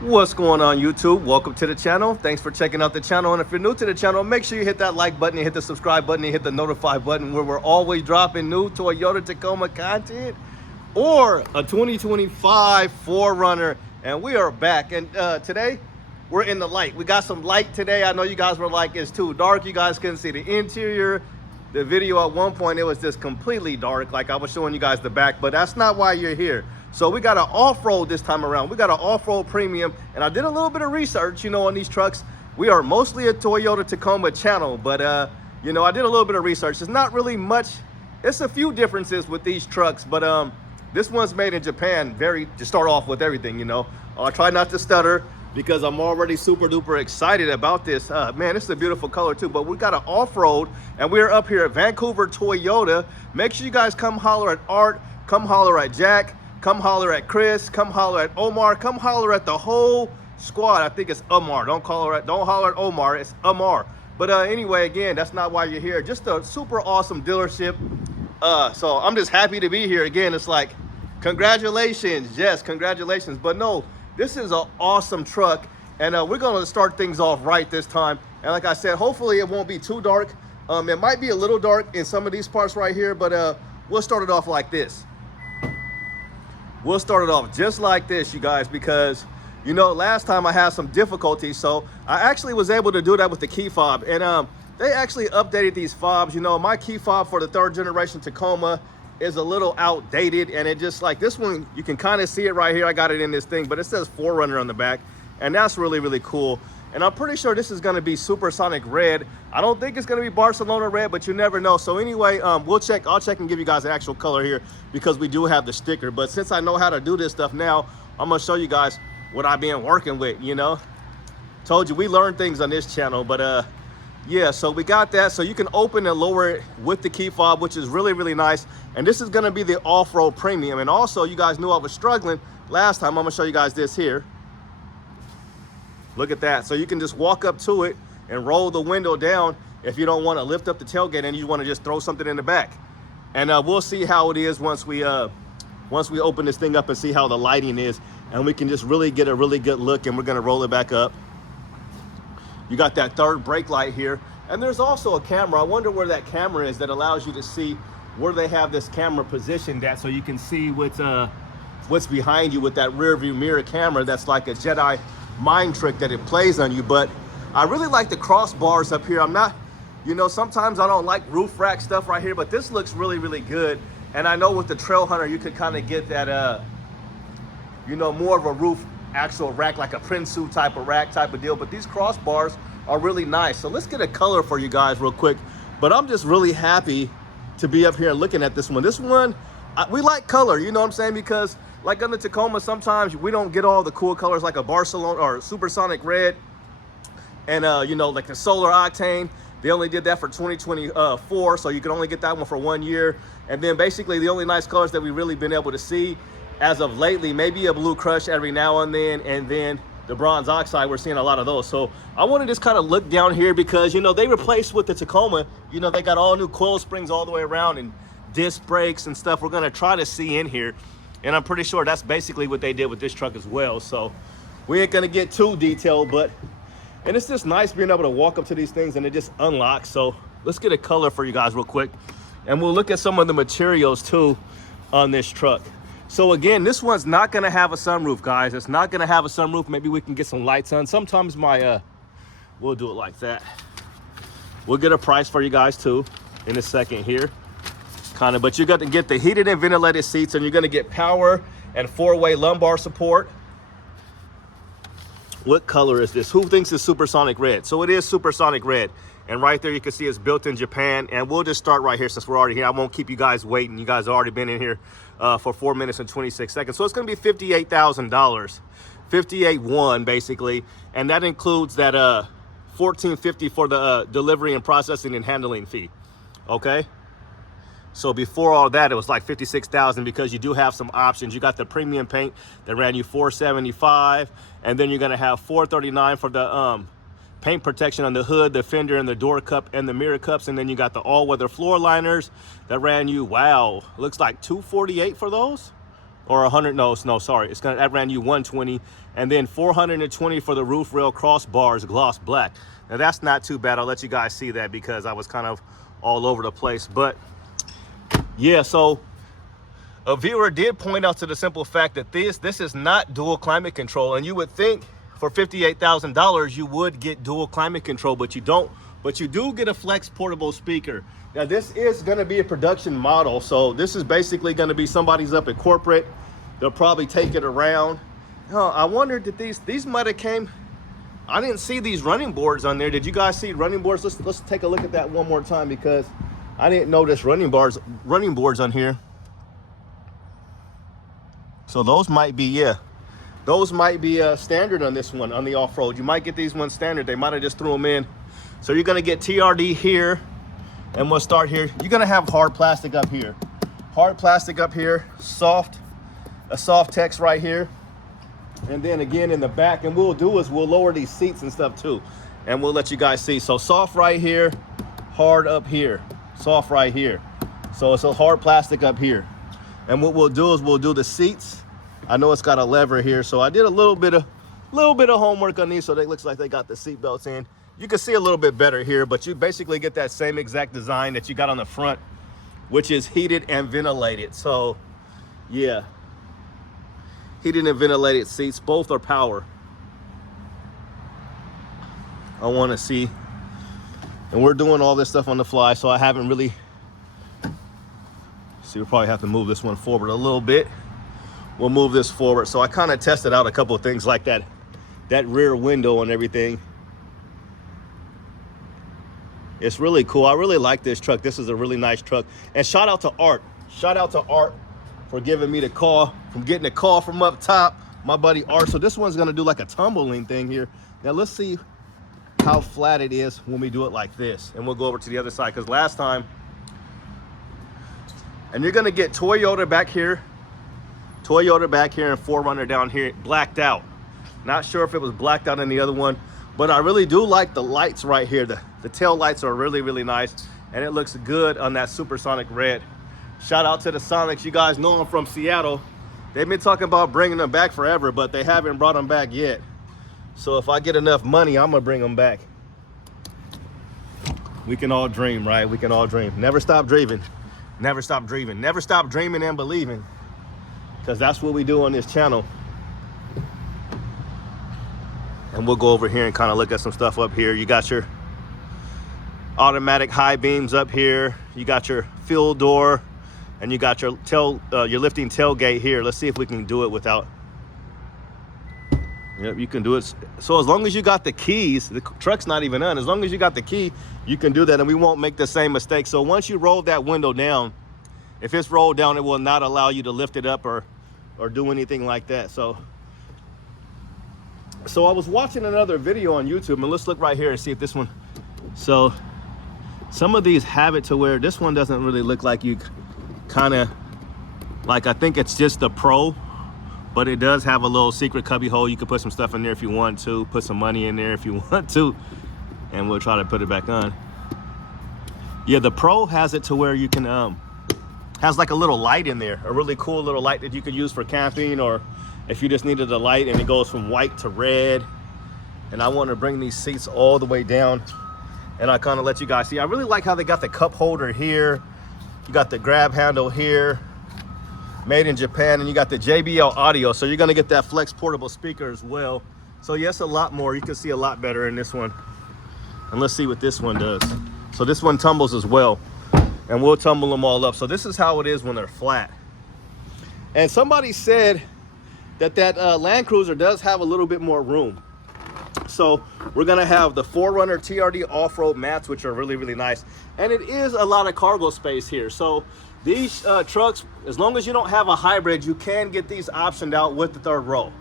What's going on, YouTube? Welcome to the channel. Thanks for checking out the channel. And if you're new to the channel, make sure you hit that like button, and hit the subscribe button, and hit the notify button, where we're always dropping new Toyota Tacoma content or a 2025 4Runner. And we are back. And today we're in the light. We got some light today. I know you guys were like, it's too dark. You guys couldn't see the interior. The video at one point, it was just completely dark. Like I was showing you guys the back, but that's not why you're here. So we got an off-road this time around. We got an off-road premium, and I did a little bit of research, on these trucks. We are mostly a Toyota Tacoma channel, but I did a little bit of research. It's not really much. It's a few differences with these trucks, but this one's made in Japan. To start off with everything, I'll try not to stutter because I'm already super duper excited about this. Man, this is a beautiful color too. But we got an off-road, and we're up here at Vancouver Toyota. Make sure you guys come holler at Art, come holler at Jack, come holler at Chris, come holler at Omar, come holler at the whole squad. I think it's Omar. Don't holler at Omar, it's Omar. But anyway, again, that's not why you're here. Just a super awesome dealership. So I'm just happy to be here. Again, it's like, congratulations. Yes, congratulations. But no, this is an awesome truck. And we're gonna start things off right this time. And like I said, hopefully it won't be too dark. It might be a little dark in some of these parts right here, but we'll start it off like this. We'll start it off just like this, you guys, because last time I had some difficulties, so I actually was able to do that with the key fob. And they actually updated these fobs. My key fob for the 3rd generation Tacoma is a little outdated, and it just like this one, you can kind of see it right here. I got it in this thing, but it says 4Runner on the back, and that's really, really cool. And I'm pretty sure this is going to be supersonic red. I don't think it's going to be Barcelona red, but you never know. So anyway, I'll check and give you guys the actual color here, because we do have the sticker. But since I know how to do this stuff now, I'm going to show you guys what I've been working with, Told you we learn things on this channel. But yeah, so we got that. So you can open and lower it with the key fob, which is really, really nice. And this is going to be the off-road premium. And also, you guys knew I was struggling last time. I'm going to show you guys this here. Look at that. So you can just walk up to it and roll the window down if you don't want to lift up the tailgate and you want to just throw something in the back. And we'll see how it is once we open this thing up and see how the lighting is, and we can just really get a really good look. And we're going to roll it back up. You got that 3rd brake light here, and there's also a camera. I wonder where that camera is that allows you to see where they have this camera positioned at, so you can see what's behind you with that rear view mirror camera. That's like a Jedi mind trick that it plays on you. But I really like the crossbars up here. I'm not, sometimes I don't like roof rack stuff right here, but this looks really, really good. And I know with the Trail Hunter, you could kind of get that, more of a roof actual rack, like a Prinsu type of rack type of deal. But these crossbars are really nice. So let's get a color for you guys real quick. But I'm just really happy to be up here looking at this one. This one, we like color, you know what I'm saying? Because like on the Tacoma, sometimes we don't get all the cool colors like a Barcelona or supersonic red. And like the solar octane, they only did that for 2024, so you can only get that one for 1 year. And then basically the only nice colors that we've really been able to see as of lately, maybe a blue crush every now and then the bronze oxide, we're seeing a lot of those. So I want to just kind of look down here because they replaced with the Tacoma, they got all new coil springs all the way around and disc brakes and stuff. We're going to try to see in here, and I'm pretty sure that's basically what they did with this truck as well. So we ain't going to get too detailed, and it's just nice being able to walk up to these things and it just unlocks. So let's get a color for you guys real quick, and we'll look at some of the materials too on this truck. So again, this one's not going to have a sunroof, guys. It's not going to have a sunroof. Maybe we can get some lights on. Sometimes we'll do it like that. We'll get a price for you guys too in a second here. But you got to get the heated and ventilated seats, and you're going to get power and 4-way lumbar support. What color is this? Who thinks it's supersonic red? So it is supersonic red. And right there, you can see it's built in Japan. And we'll just start right here since we're already here. I won't keep you guys waiting. You guys have already been in here for 4 minutes and 26 seconds. So it's going to be $58,000, $58,100 basically. And that includes that $1,450 for the delivery and processing and handling fee. Okay. So before all that, it was like $56,000 because you do have some options. You got the premium paint that ran you $475, and then you're going to have $439 for the paint protection on the hood, the fender, and the door cup, and the mirror cups. And then you got the all-weather floor liners that ran you, wow, looks like $248 for those, or 100, no, sorry. That ran you 120, and then 420 for the roof rail crossbars, gloss black. Now that's not too bad. I'll let you guys see that because I was kind of all over the place. But yeah, so a viewer did point out to the simple fact that this is not dual climate control, and you would think for $58,000 you would get dual climate control, but you don't. But you do get a flex portable speaker. Now this is going to be a production model, so this is basically going to be somebody's up at corporate. They'll probably take it around. I wondered that these might have came. I didn't see these running boards on there. Did you guys see running boards? Let's take a look at that one more time because I didn't notice running boards on here. So those might be, yeah, those might be standard on this one, on the off-road. You might get these ones standard. They might have just threw them in. So you're gonna get TRD here, and we'll start here. You're gonna have hard plastic up here. Hard plastic up here, a soft text right here. And then again in the back, and what we'll do is we'll lower these seats and stuff too. And we'll let you guys see. So soft right here, hard up here, soft right here. So it's a hard plastic up here. And what we'll do is we'll do the seats. I know it's got a lever here, so I did a little bit of homework on these, so it looks like they got the seat belts in. You can see a little bit better here, but you basically get that same exact design that you got on the front, which is heated and ventilated. So yeah, heated and ventilated seats, both are power. I want to see, and we're doing all this stuff on the fly, so I haven't really. See, we'll probably have to move this one forward a little bit. We'll move this forward. So I kind of tested out a couple of things like that rear window and everything. It's really cool. I really like this truck. This is a really nice truck. And shout out to Art. Shout out to Art for giving me the call, from getting a call from up top. My buddy Art. So this one's gonna do like a tumbling thing here. Now let's see how flat it is when we do it like this. And we'll go over to the other side, because last time, and you're gonna get Toyota back here, and 4Runner down here, blacked out. Not sure if it was blacked out in the other one, but I really do like the lights right here. The tail lights are really, really nice, and it looks good on that supersonic red. Shout out to the Sonics. You guys know I'm from Seattle. They've been talking about bringing them back forever, but they haven't brought them back yet. So if I get enough money, I'm gonna bring them back. We can all dream, right? We can all dream. Never stop dreaming. Never stop dreaming. Never stop dreaming and believing, because that's what we do on this channel. And we'll go over here and kind of look at some stuff up here. You got your automatic high beams up here. You got your fuel door, and you got your lifting tailgate here. Let's see if we can do it without. Yep, you can do it. So as long as you got the keys, the truck's not even on. As long as you got the key, you can do that, and we won't make the same mistake. So once you roll that window down, if it's rolled down, it will not allow you to lift it up or do anything like that. So I was watching another video on YouTube, and let's look right here and see if this one. So some of these have it to where this one doesn't really look like you kind of, like, I think it's just the Pro, but it does have a little secret cubby hole. You can put some stuff in there if you want to, put some money in there if you want to, and we'll try to put it back on. Yeah, the Pro has it to where you can, has like a little light in there, a really cool little light that you could use for camping, or if you just needed a light, and it goes from white to red. And I want to bring these seats all the way down, and I kind of let you guys see. I really like how they got the cup holder here. You got the grab handle here, made in Japan, and you got the JBL audio. So you're gonna get that flex portable speaker as well. So yes, a lot more. You can see a lot better in this one. And let's see what this one does. So this one tumbles as well, and we'll tumble them all up. So this is how it is when they're flat. And somebody said that Land Cruiser does have a little bit more room. So we're gonna have the 4Runner TRD off-road mats, which are really, really nice. And it is a lot of cargo space here. So these trucks, as long as you don't have a hybrid, you can get these optioned out with the third row.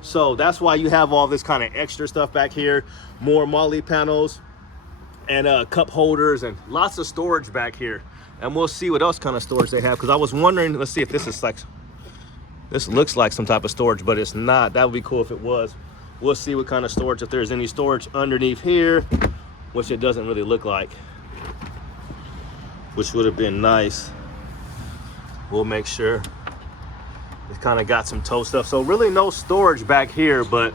So that's why you have all this kind of extra stuff back here, more MOLLE panels and cup holders and lots of storage back here. And we'll see what else kind of storage they have, because I was wondering, let's see if this is like, this looks like some type of storage, but it's not. That would be cool if it was. We'll see what kind of storage, if there's any storage underneath here, which it doesn't really look like, which would have been nice. We'll make sure. It's kind of got some toe stuff. So really no storage back here, but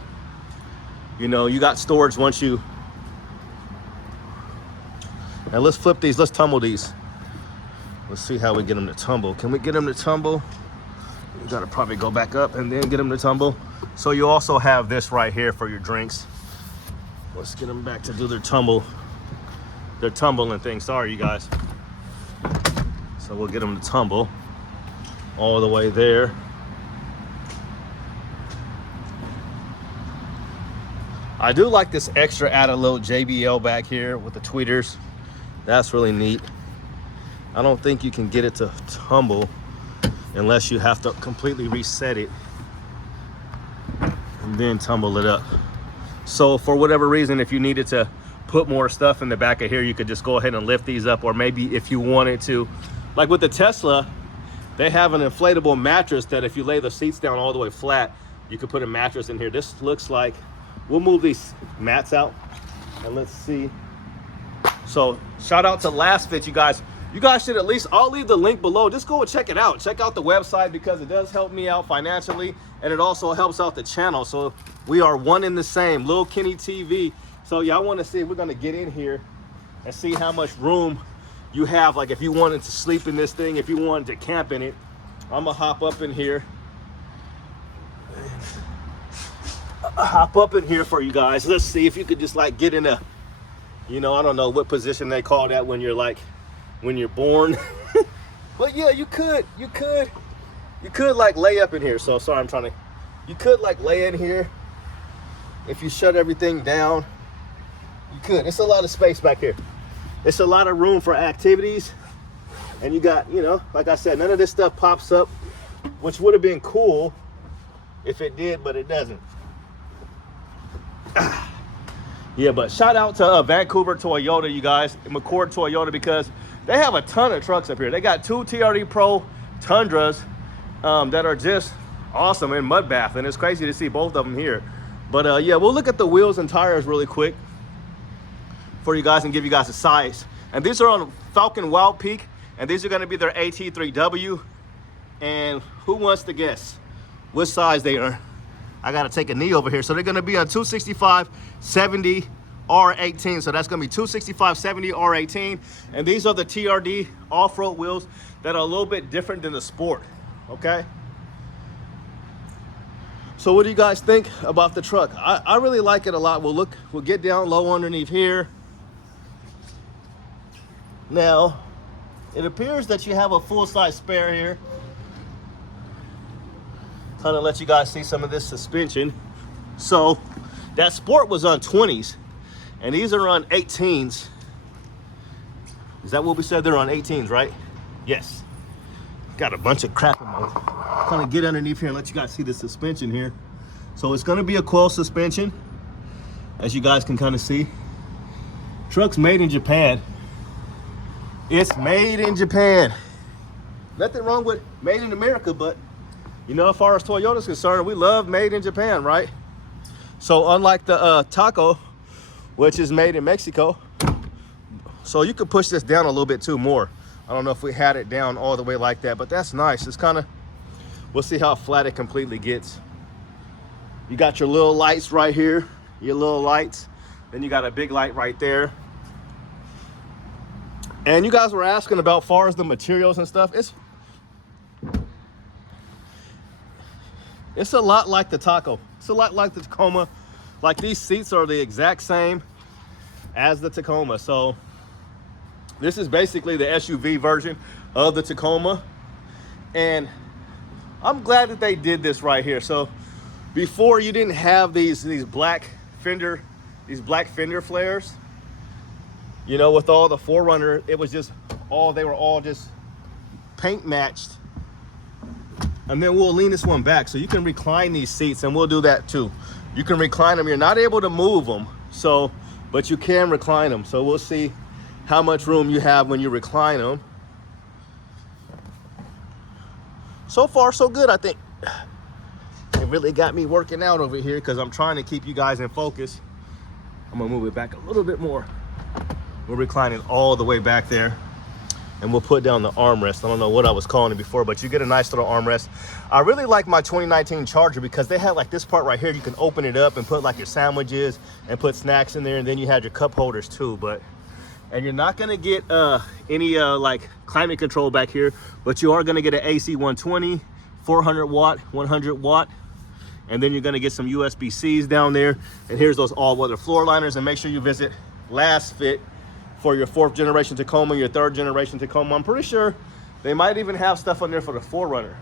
you know, you got storage once you. Now let's flip these, let's tumble these. Let's see how we get them to tumble. Can we get them to tumble? You gotta probably go back up and then get them to tumble. So you also have this right here for your drinks. Let's get them back to do their tumble. Their tumbling thing, sorry you guys. So we'll get them to tumble all the way there. I do like this extra added little JBL back here with the tweeters. That's really neat. I don't think you can get it to tumble unless you have to completely reset it and then tumble it up. So for whatever reason, if you needed to put more stuff in the back of here, you could just go ahead and lift these up. Or maybe if you wanted to, like with the Tesla, they have an inflatable mattress that if you lay the seats down all the way flat, you could put a mattress in here. This looks like, we'll move these mats out and let's see. So shout out to Last Fit, you guys. You guys should at least, I'll leave the link below. Just go and check it out. Check out the website because it does help me out financially and it also helps out the channel. So we are one in the same, Lil Kenny TV. So y'all want to see, we're going to get in here and see how much room you have. Like if you wanted to sleep in this thing, if you wanted to camp in it, I'm going to hop up in here. Hop up in here for you guys. Let's see if you could just like get in a, you know, I don't know what position they call that when you're like, when you're born. But yeah, you could like lay up in here. So sorry, I'm trying to, you could like lay in here. If you shut everything down, you could. It's a lot of space back here. It's a lot of room for activities. And you got, you know, like I said, none of this stuff pops up, which would have been cool if it did, but it doesn't. Yeah, but shout out to Vancouver Toyota, you guys, McCord Toyota, because they have a ton of trucks up here. They got 2 TRD Pro Tundras that are just awesome in mud bath, and it's crazy to see both of them here. But yeah, we'll look at the wheels and tires really quick for you guys and give you guys a size. And these are on Falcon Wild Peak, and these are going to be their AT3W. And who wants to guess what size they are? I got to take a knee over here. So they're going to be on 265/70 R18. So that's going to be 265/70 R18. And these are the TRD off-road wheels that are a little bit different than the Sport. Okay. So what do you guys think about the truck? I really like it a lot. We'll get down low underneath here. Now, it appears that you have a full-size spare here. Kind of let you guys see some of this suspension. So that Sport was on 20s and these are on 18s. Is that what we said? They're on 18s, right? Yes. Got a bunch of crap in my, kind of get underneath here and let you guys see the suspension here. So it's going to be a coil suspension, as you guys can kind of see. Truck's made in Japan. It's made in Japan. Nothing wrong with made in America, but you know, as far as Toyota's concerned, we love made in Japan, right? So unlike the Taco, which is made in Mexico, so you could push this down a little bit too more. I don't know if we had it down all the way like that, but that's nice. It's kind of, we'll see how flat it completely gets. You got your little lights right here, your little lights. Then you got a big light right there. And you guys were asking about far as the materials and stuff. It's a lot like the Taco. It's a lot like the Tacoma. Like these seats are the exact same as the Tacoma. So this is basically the SUV version of the Tacoma. And I'm glad that they did this right here. So before you didn't have these black fender flares. You know, with all the 4Runner, it was just they were all just paint matched. And then we'll lean this one back so you can recline these seats, and we'll do that too. You can recline them. You're not able to move them, so, but you can recline them. So we'll see how much room you have when you recline them. So far, so good, I think. It really got me working out over here because I'm trying to keep you guys in focus. I'm gonna move it back a little bit more. We're reclining all the way back there. and we'll put down the armrest. I don't know what I was calling it before, but you get a nice little armrest. I really like my 2019 Charger because they had like this part right here. You can open it up and put like your sandwiches and put snacks in there, and then you had your cup holders too. And you're not gonna get any like climate control back here, but you are gonna get an AC 120, 400 watt, 100 watt. And then you're gonna get some USB-Cs down there. And here's those all-weather floor liners. And make sure you visit Last Fit for your 4th generation Tacoma, your 3rd generation Tacoma. I'm pretty sure they might even have stuff on there for the 4Runner.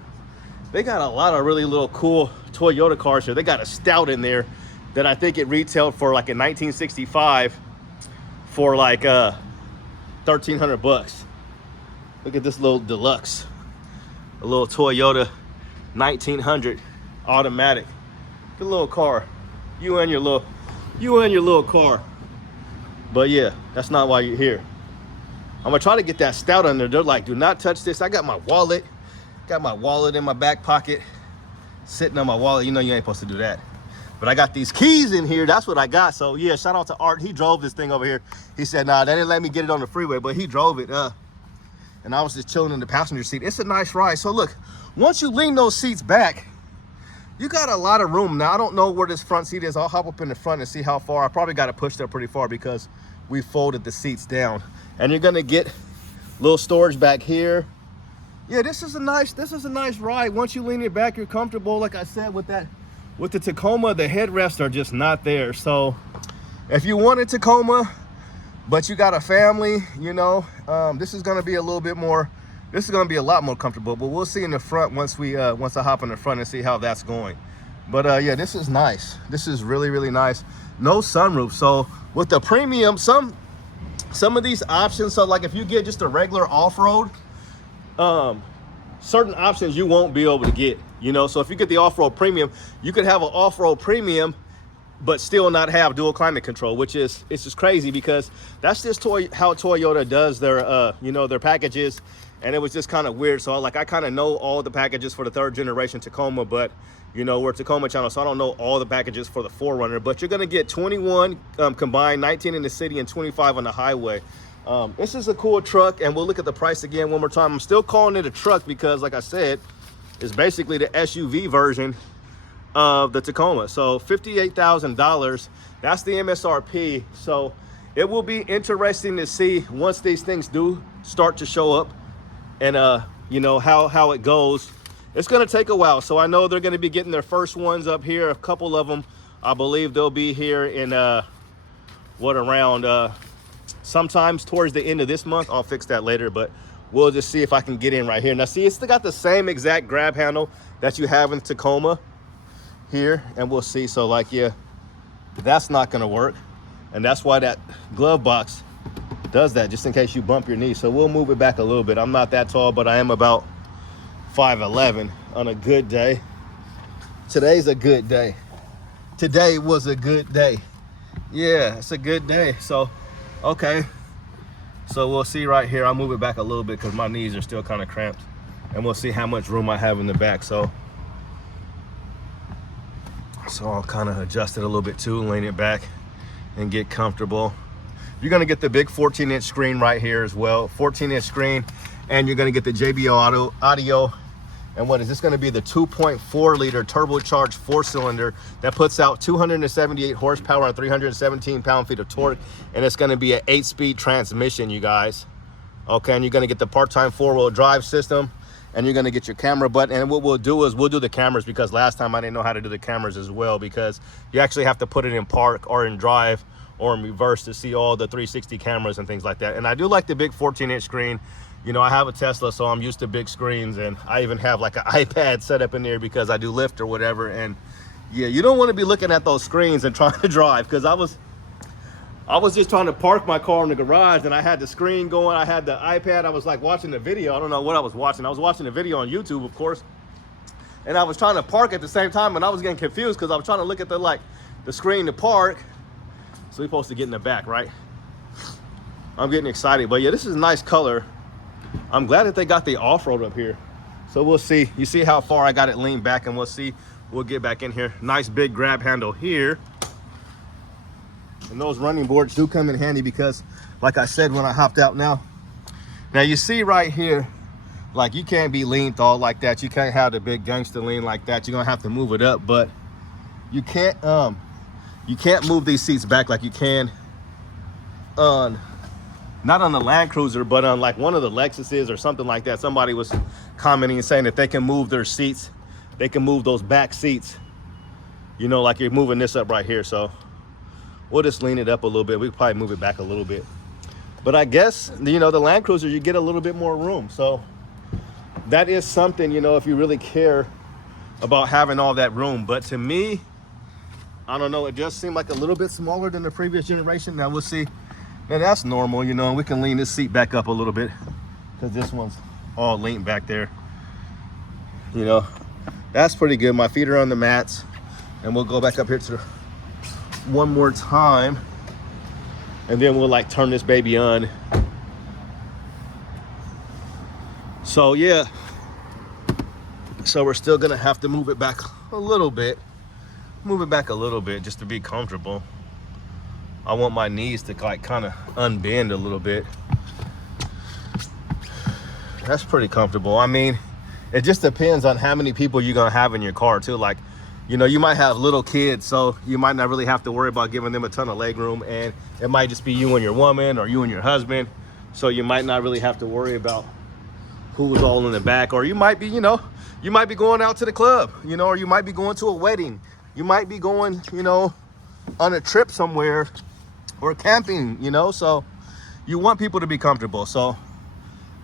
They got a lot of really little cool Toyota cars here. They got a Stout in there that I think it retailed for like in 1965 for like 1,300 bucks. Look at this little deluxe, a little Toyota 1900 automatic. Good little car. You and your little car. But yeah, that's not why you're here. I'm gonna try to get that Stout under. They're like, do not touch this. I got my wallet in my back pocket, sitting on my wallet. You know you ain't supposed to do that. But I got these keys in here. That's what I got. So yeah, shout out to Art. He drove this thing over here. He said, nah, they didn't let me get it on the freeway, but he drove it. And I was just chilling in the passenger seat. It's a nice ride. So look, once you lean those seats back, you got a lot of room. Now, I don't know where this front seat is. I'll hop up in the front and see how far. I probably got to push there pretty far because we folded the seats down. And you're gonna get little storage back here. Yeah, this is a nice ride. Once you lean it back, you're comfortable. Like I said, with the Tacoma, the headrests are just not there. So if you want a Tacoma, but you got a family, you know, this is gonna be a little bit more, this is gonna be a lot more comfortable, but we'll see in the front once I hop in the front and see how that's going. But yeah, this is nice. This is really, really nice. No sunroof. So with the premium, some of these options, so like if you get just a regular off-road, certain options you won't be able to get, you know. So if you get the off-road premium, you could have an off-road premium but still not have dual climate control, which is, it's just crazy because that's just how Toyota does their you know, their packages. And it was just kind of weird. So like I kind of know all the packages for the 3rd generation Tacoma, but you know, we're a Tacoma channel, so I don't know all the packages for the 4Runner. But you're gonna get 21 combined, 19 in the city and 25 on the highway. This is a cool truck, and we'll look at the price again one more time. I'm still calling it a truck because, like I said, it's basically the SUV version of the Tacoma. So $58,000, that's the MSRP. So it will be interesting to see once these things do start to show up, and you know, how it goes. It's gonna take a while. So I know they're gonna be getting their first ones up here. A couple of them, I believe they'll be here in around sometimes towards the end of this month. I'll fix that later, but we'll just see if I can get in right here. Now see, it's still got the same exact grab handle that you have in Tacoma here, and we'll see. So like, yeah, that's not gonna work, and that's why that glove box does that, just in case you bump your knee. So we'll move it back a little bit. I'm not that tall, but I am about 5'11" on a good day. Today's a good day. Today was a good day. Yeah, it's a good day. So okay, so we'll see right here. I'll move it back a little bit because my knees are still kind of cramped, and we'll see how much room I have in the back. So I'll kind of adjust it a little bit too, lean it back and get comfortable. You're gonna get the big 14-inch screen right here as well, 14-inch screen, and you're gonna get the JBL audio. And what is this gonna be? The 2.4 liter turbocharged 4-cylinder that puts out 278 horsepower and 317 pound-feet of torque, and it's gonna be an 8-speed transmission, you guys. Okay, and you're gonna get the part-time 4-wheel drive system, and you're gonna get your camera button. And what we'll do is we'll do the cameras, because last time I didn't know how to do the cameras as well, because you actually have to put it in park or in drive or in reverse to see all the 360 cameras and things like that. And I do like the big 14-inch screen. You know, I have a Tesla, so I'm used to big screens, and I even have like an iPad set up in there because I do Lyft or whatever. And yeah, you don't want to be looking at those screens and trying to drive, because I was just trying to park my car in the garage, and I had the screen going, I had the iPad, I was like watching the video. I don't know what I was watching. I was watching the video on YouTube, of course, and I was trying to park at the same time, and I was getting confused because I was trying to look at the screen to park. So we're supposed to get in the back, right? I'm getting excited. But yeah, this is a nice color. I'm glad that they got the off-road up here. So we'll see. You see how far I got it leaned back, and we'll see. We'll get back in here. Nice big grab handle here. And those running boards do come in handy because, like I said when I hopped out now, Now you see right here, like you can't be leaned all like that. You can't have the big gangster lean like that. You're gonna have to move it up, but you can't move these seats back like you can on, not on the Land Cruiser, but on like one of the Lexuses or something like that. Somebody was commenting and saying that they can move their seats. They can move those back seats, you know, like you're moving this up right here. So we'll just lean it up a little bit. We could probably move it back a little bit. But I guess, you know, the Land Cruiser, you get a little bit more room. So that is something, you know, if you really care about having all that room. But to me, I don't know, it just seemed like a little bit smaller than the previous generation. Now we'll see. Now that's normal, you know, and we can lean this seat back up a little bit because this one's all leaned back there. You know, that's pretty good. My feet are on the mats, and we'll go back up here to one more time, and then we'll like turn this baby on. So yeah, so we're still gonna have to move it back a little bit. Move it back a little bit just to be comfortable. I want my knees to like kind of unbend a little bit. That's pretty comfortable. I mean, it just depends on how many people you're gonna have in your car too. Like, you know, you might have little kids, so you might not really have to worry about giving them a ton of leg room, and it might just be you and your woman or you and your husband. So you might not really have to worry about who's all in the back. Or you might be, you know, you might be going out to the club, you know, or you might be going to a wedding. You might be going, you know, on a trip somewhere or camping, you know, so you want people to be comfortable. So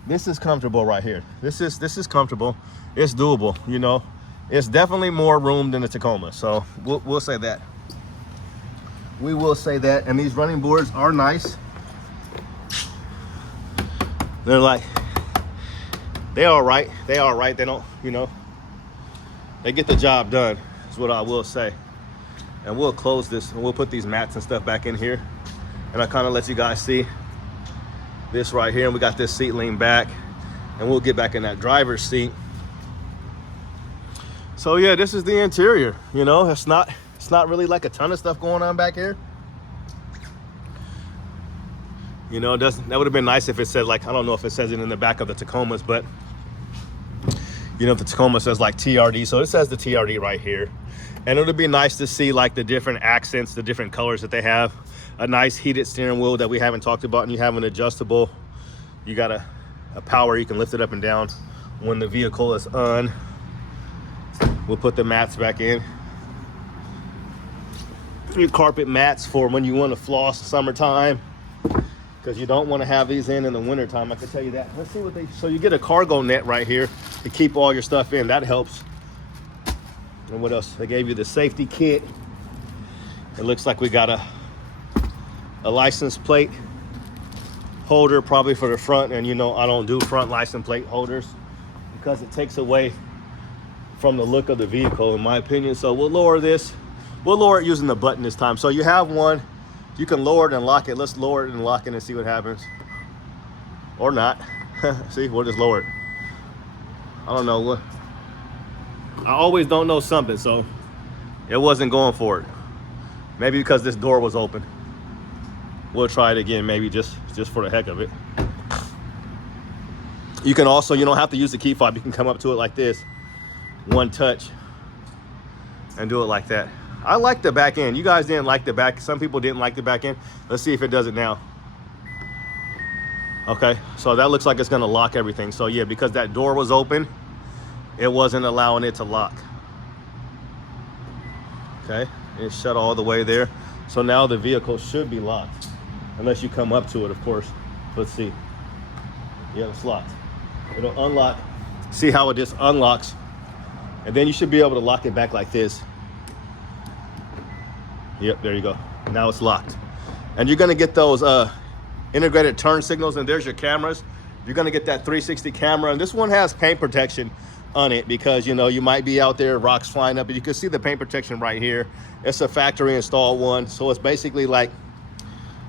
this is comfortable right here. This is comfortable. It's doable, you know. It's definitely more room than the Tacoma. So we'll say that. We will say that. And these running boards are nice. They're like, they're all right. They all right. They don't, you know, they get the job done. What I will say. And we'll close this and we'll put these mats and stuff back in here, and I kind of let you guys see this right here, and we got this seat leaned back, and we'll get back in that driver's seat. So yeah, this is the interior. You know, it's not really like a ton of stuff going on back here. You know, that would have been nice if it said, like, I don't know if it says it in the back of the Tacomas, but you know, the Tacoma says like TRD, so it says the TRD right here. And it would be nice to see like the different accents, the different colors that they have. A nice heated steering wheel that we haven't talked about, and you have an adjustable. You got a power, you can lift it up and down when the vehicle is on. We'll put the mats back in. Your carpet mats for when you want to floss summertime, because you don't want to have these in the wintertime. I can tell you that. Let's see what they, so you get a cargo net right here to keep all your stuff in. That helps. And what else? They gave you the safety kit. It looks like we got a license plate holder probably for the front. And you know, I don't do front license plate holders because it takes away from the look of the vehicle, in my opinion. So we'll lower this. We'll lower it using the button this time. So you have one. You can lower it and lock it. Let's lower it and lock it and see what happens. Or not. See, we'll just lower it. I don't know what. I always don't know something, so it wasn't going for it. Maybe because this door was open. We'll try it again, maybe just for the heck of it. You can also, you don't have to use the key fob. You can come up to it like this, one touch, and do it like that. I like the back end. You guys didn't like the back. Some people didn't like the back end. Let's see if it does it now. Okay, so that looks like it's gonna lock everything. So yeah, because that door was open, it wasn't allowing it to lock. Okay, it shut all the way there. So now the vehicle should be locked, unless you come up to it, of course. Let's see. Yeah, it's locked. It'll unlock. See how it just unlocks, and then you should be able to lock it back like this. Yep, there you go. Now it's locked. And you're gonna get those integrated turn signals, and there's your cameras. You're gonna get that 360 camera, and this one has paint protection on it because, you know, you might be out there, rocks flying up, and you can see the paint protection right here. It's a factory installed one, so it's basically like,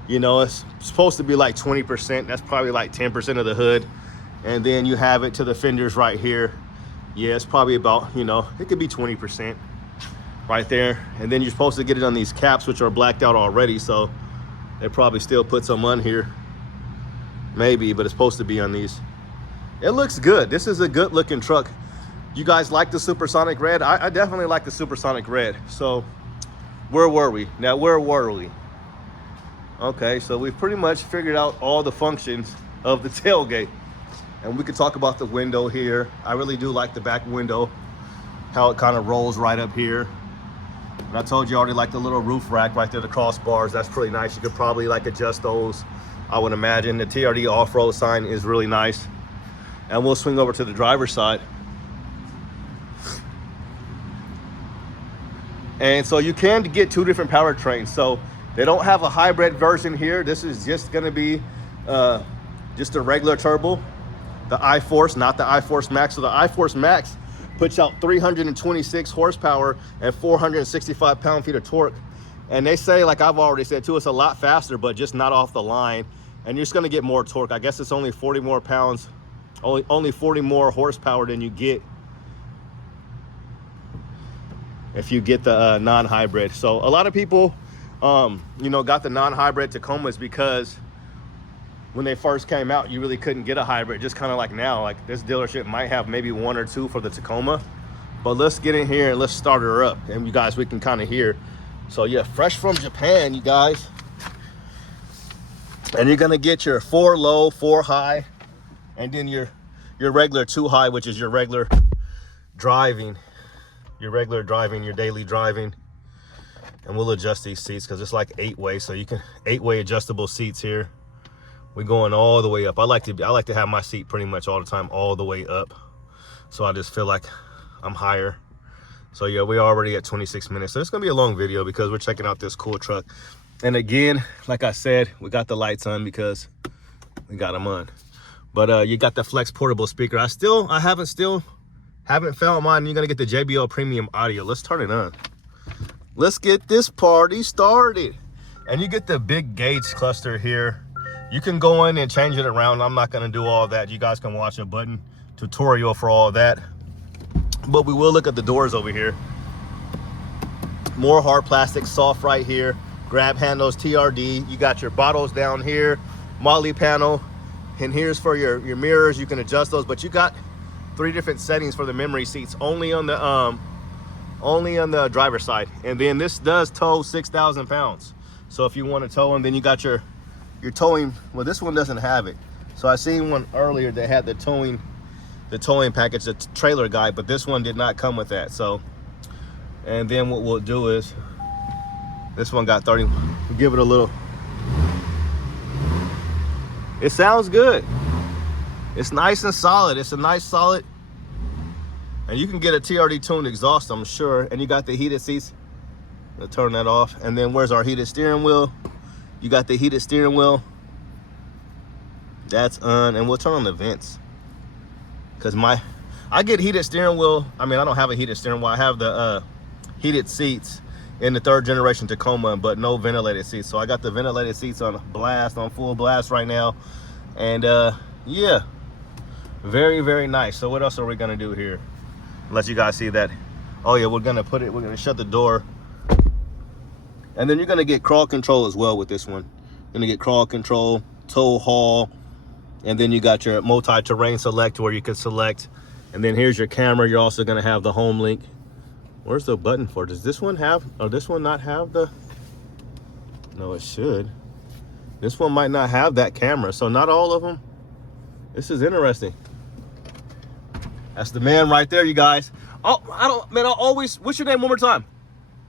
you know, it's supposed to be like 20%. That's probably like 10% of the hood. And then you have it to the fenders right here. Yeah, it's probably about, you know, it could be 20% right there. And then you're supposed to get it on these caps, which are blacked out already, so they probably still put some on here. Maybe, but it's supposed to be on these. It looks good. This is a good looking truck. You guys like the Supersonic Red? I definitely like the Supersonic Red. So where were we? Now, where were we? Okay, so we've pretty much figured out all the functions of the tailgate. And we could talk about the window here. I really do like the back window, how it kind of rolls right up here. And I told you I already like the little roof rack right there, the crossbars. That's pretty nice. You could probably like adjust those, I would imagine. The TRD Off Road sign is really nice. And we'll swing over to the driver's side. And so you can get two different powertrains. So they don't have a hybrid version here. This is just gonna be just a regular turbo, the iForce, not the iForce Max. So the iForce Max puts out 326 horsepower and 465 pound-feet of torque. And they say, like I've already said too, it's a lot faster, but just not off the line. And you're just gonna get more torque. I guess it's only 40 more pounds, only 40 more horsepower than you get if you get the non-hybrid. So a lot of people, you know, got the non-hybrid Tacomas because when they first came out, you really couldn't get a hybrid, just kind of like now. Like this dealership might have maybe one or two for the Tacoma, but let's get in here and let's start her up. And you guys, we can kind of hear. So yeah, fresh from Japan, you guys. And you're gonna get your 4 low, 4 high, and then your regular 2 high, which is your regular driving. Your daily driving. And we'll adjust these seats because it's like 8-way, so you can 8-way adjustable seats here. We're going all the way up. I like to have my seat pretty much all the time all the way up, so I just feel like I'm higher. So yeah, we're already at 26 minutes. So it's gonna be a long video because we're checking out this cool truck. And again, like I said, we got the lights on because we got them on. But you got the Flex portable speaker. I haven't found mine. You're gonna get the JBL Premium audio. Let's turn it on. Let's get this party started. And you get the big gauge cluster here. You can go in and change it around. I'm not gonna do all that. You guys can watch a button tutorial for all that. But we will look at the doors over here. More hard plastic, soft right here. Grab handles, TRD. You got your bottles down here, Motley panel. And here's for your mirrors. You can adjust those, but you got 3 different settings for the memory seats, only on the driver's side. And then this does tow 6,000 pounds. So if you want to tow them, then you got your towing. Well, this one doesn't have it. So I seen one earlier that had the towing package, the trailer guide, but this one did not come with that. So, and then what we'll do is, this one got 30. We'll give it a little. It sounds good. It's nice and solid. It's a nice solid. And you can get a TRD tuned exhaust, I'm sure. And you got the heated seats. I'll turn that off. And then where's our heated steering wheel? You got the heated steering wheel. That's on. And we'll turn on the vents. Because I get heated steering wheel. I mean, I don't have a heated steering wheel. I have the heated seats in the 3rd generation Tacoma, but no ventilated seats. So I got the ventilated seats on blast, on full blast right now. And yeah, very, very nice. So what else are we gonna do here? Let you guys see that. Oh yeah, we're gonna shut the door. And then you're gonna get crawl control as well with this one. You're gonna get crawl control, tow haul, and then you got your multi-terrain select where you can select. And then here's your camera. You're also gonna have the home link. Where's the button for? Does this one have, or this one not have the? No, it should. This one might not have that camera, so not all of them. This is interesting. That's the man right there, you guys. Oh, I always, what's your name one more time?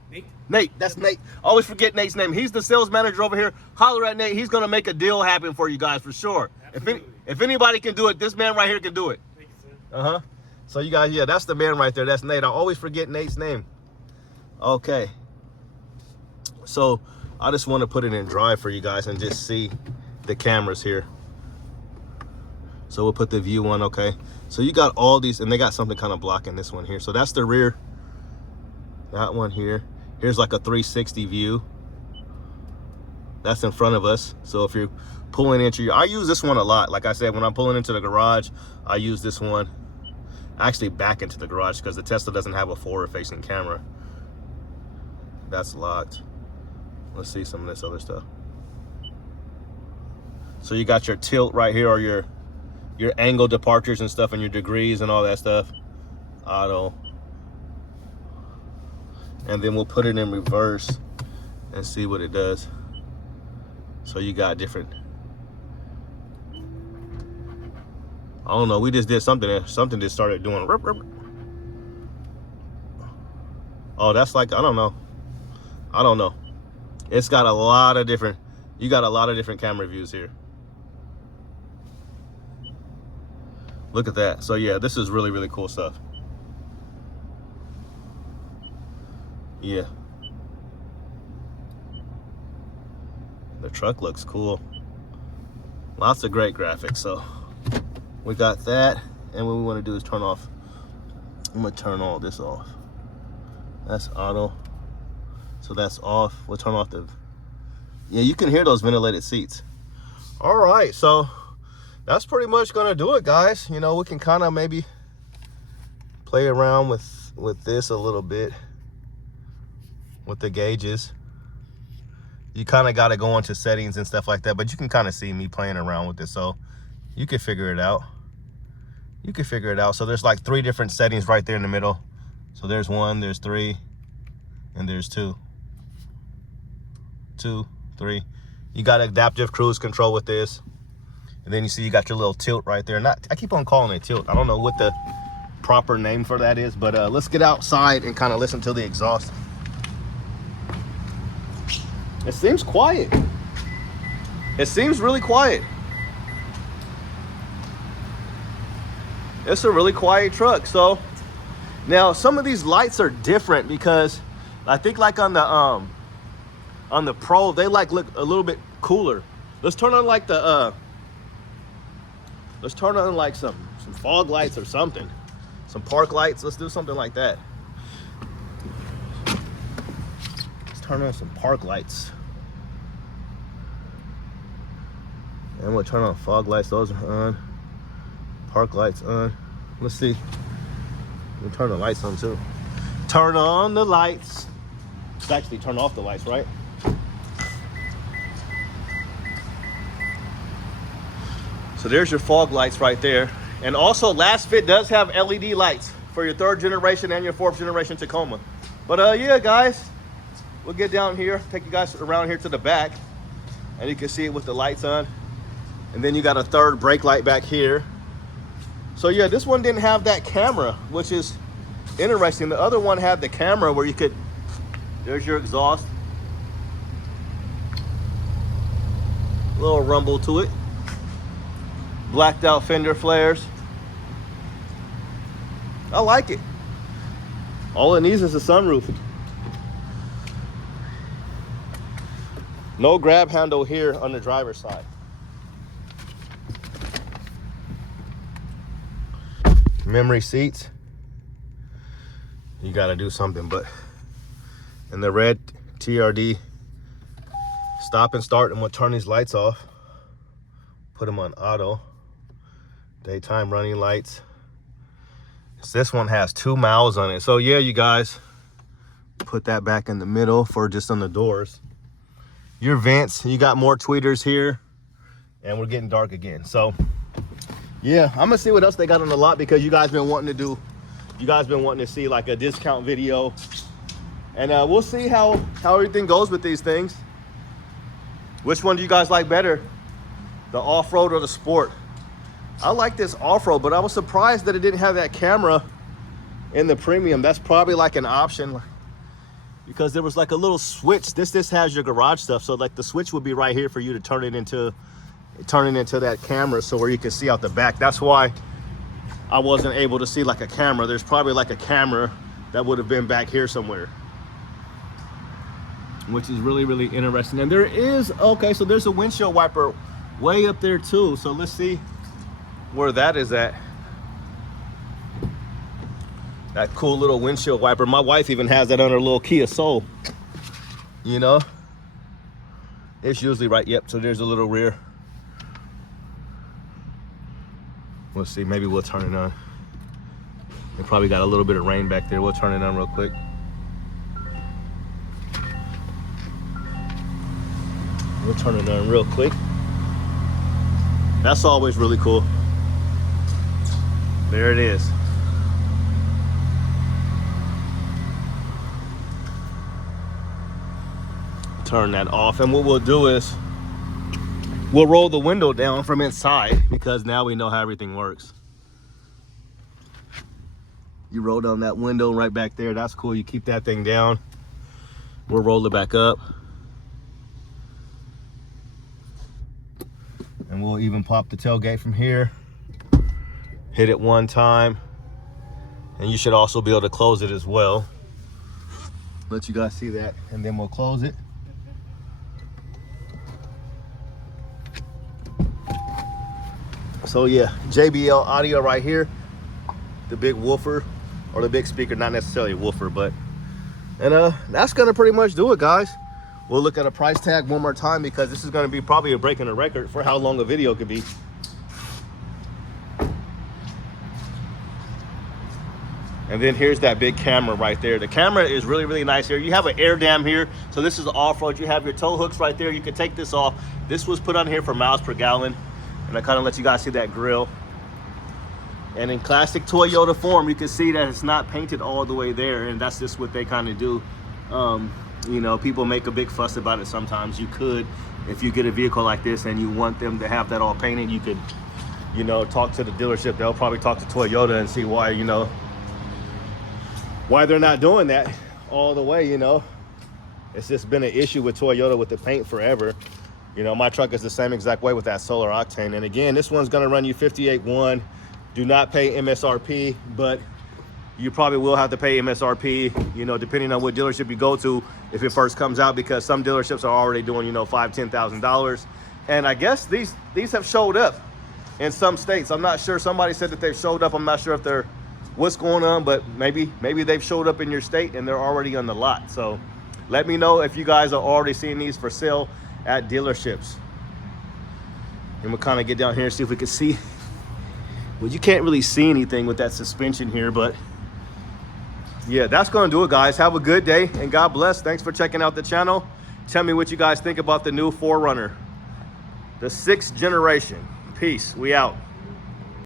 Nate. Nate, that's Nate. I always forget Nate's name. He's the sales manager over here. Holler at Nate. He's gonna make a deal happen for you guys for sure. If anybody can do it, this man right here can do it. Thank you, sir. So you guys, yeah, that's the man right there. That's Nate. I always forget Nate's name. Okay. So I just want to put it in drive for you guys and just see the cameras here. So we'll put the view on, okay. So you got all these, and they got something kind of blocking this one here. So that's the rear. That one here. Here's like a 360 view. That's in front of us. So if you're pulling into your, I use this one a lot. Like I said, when I'm pulling into the garage, I use this one. I actually back into the garage because the Tesla doesn't have a forward-facing camera. That's locked. Let's see some of this other stuff. So you got your tilt right here, or your angle departures and stuff, and your degrees and all that stuff. Auto. And then we'll put it in reverse and see what it does. So you got different. I don't know, we just did something. Something just started doing. Oh, that's like, I don't know. It's got a lot of different, you got a lot of different camera views here. Look at that. So yeah, this is really, really cool stuff. Yeah. The truck looks cool. Lots of great graphics. So we got that. And what we want to do is turn off. I'm going to turn all this off. That's auto. So that's off. We'll turn off the, yeah, you can hear those ventilated seats. All right, so that's pretty much gonna do it, guys. You know, we can kind of maybe play around with this a little bit with the gauges. You kind of got to go into settings and stuff like that, but you can kind of see me playing around with this, so you can figure it out. You can figure it out. So there's like 3 different settings right there in the middle. So there's 1, there's 3, and there's 2. 2, 3. You got adaptive cruise control with this. And then you see you got your little tilt right there. I keep on calling it tilt. I don't know what the proper name for that is, but let's get outside and kind of listen to the exhaust. It seems quiet. It seems really quiet. It's a really quiet truck. So now some of these lights are different because I think like on the Pro, they like look a little bit cooler. Let's turn on like the let's turn on like some fog lights or something, some park lights. Let's do something like that. Let's turn on some park lights, and we'll turn on fog lights. Those are on. Park lights on. Let's see. We'll turn the lights on too. Turn on the lights. Let's actually turn off the lights, right? So there's your fog lights right there. And also Last Fit does have LED lights for your 3rd generation and your 4th generation Tacoma. But yeah, guys, we'll get down here, take you guys around here to the back, and you can see it with the lights on. And then you got a 3rd brake light back here. So yeah, this one didn't have that camera, which is interesting. The other one had the camera where you could, there's your exhaust. A little rumble to it. Blacked out fender flares. I like it. All it needs is a sunroof. No grab handle here on the driver's side. Memory seats. You gotta do something, but in the red TRD stop and start, and we'll turn these lights off. Put them on auto. Daytime running lights. This one has 2 miles on it. So yeah, you guys, put that back in the middle for just on the doors. Your vents, you got more tweeters here, and we're getting dark again. So yeah, I'm gonna see what else they got on the lot, because you guys been wanting to see like a discount video, and we'll see how everything goes with these things. Which one do you guys like better, the off-road or the sport? I like this off-road, but I was surprised that it didn't have that camera in the premium. That's probably like an option, because there was like a little switch. This has your garage stuff, so like the switch would be right here for you to turn it into that camera, so where you can see out the back. That's why I wasn't able to see like a camera. There's probably like a camera that would have been back here somewhere, which is really, really interesting. And there is, okay, so there's a windshield wiper way up there too. So let's see where that is at. That cool little windshield wiper. My wife even has that on her little Kia Soul. You know, it's usually right. Yep, so there's a little rear. Let's see, maybe we'll turn it on. It probably got a little bit of rain back there. We'll turn it on real quick. We'll turn it on real quick. That's always really cool. There it is. Turn that off, and what we'll do is we'll roll the window down from inside, because now we know how everything works. You roll down that window right back there. That's cool. You keep that thing down. We'll roll it back up. And we'll even pop the tailgate from here. Hit it one time. And you should also be able to close it as well. Let you guys see that. And then we'll close it. So yeah, JBL audio right here. The big woofer, or the big speaker, not necessarily a woofer, but, and that's gonna pretty much do it, guys. We'll look at a price tag one more time, because this is gonna be probably a breaking a record for how long a video could be. And then here's that big camera right there. The camera is really, really nice here. You have an air dam here, so this is off-road. You have your tow hooks right there. You can take this off. This was put on here for miles per gallon, and I kind of let you guys see that grill. And in classic Toyota form, you can see that it's not painted all the way there, and that's just what they kind of do. You know, people make a big fuss about it sometimes. You could, if you get a vehicle like this and you want them to have that all painted, you could, you know, talk to the dealership. They'll probably talk to Toyota and see why, you know, why they're not doing that all the way, you know. It's just been an issue with Toyota with the paint forever. You know, my truck is the same exact way with that solar octane. And again, this one's gonna run you 58.1. Do not pay MSRP, but you probably will have to pay MSRP, you know, depending on what dealership you go to if it first comes out, because some dealerships are already doing, you know, $5,000, $10,000. And I guess these have showed up in some states. I'm not sure. Somebody said that they've showed up. I'm not sure if they're, what's going on, but maybe they've showed up in your state and they're already on the lot. So let me know if you guys are already seeing these for sale at dealerships. And we'll kind of get down here and see if we can see. Well, you can't really see anything with that suspension here, but yeah, that's going to do it, guys. Have a good day, and God bless. Thanks for checking out the channel. Tell me what you guys think about the new 4Runner, the 6th generation. Peace. We out.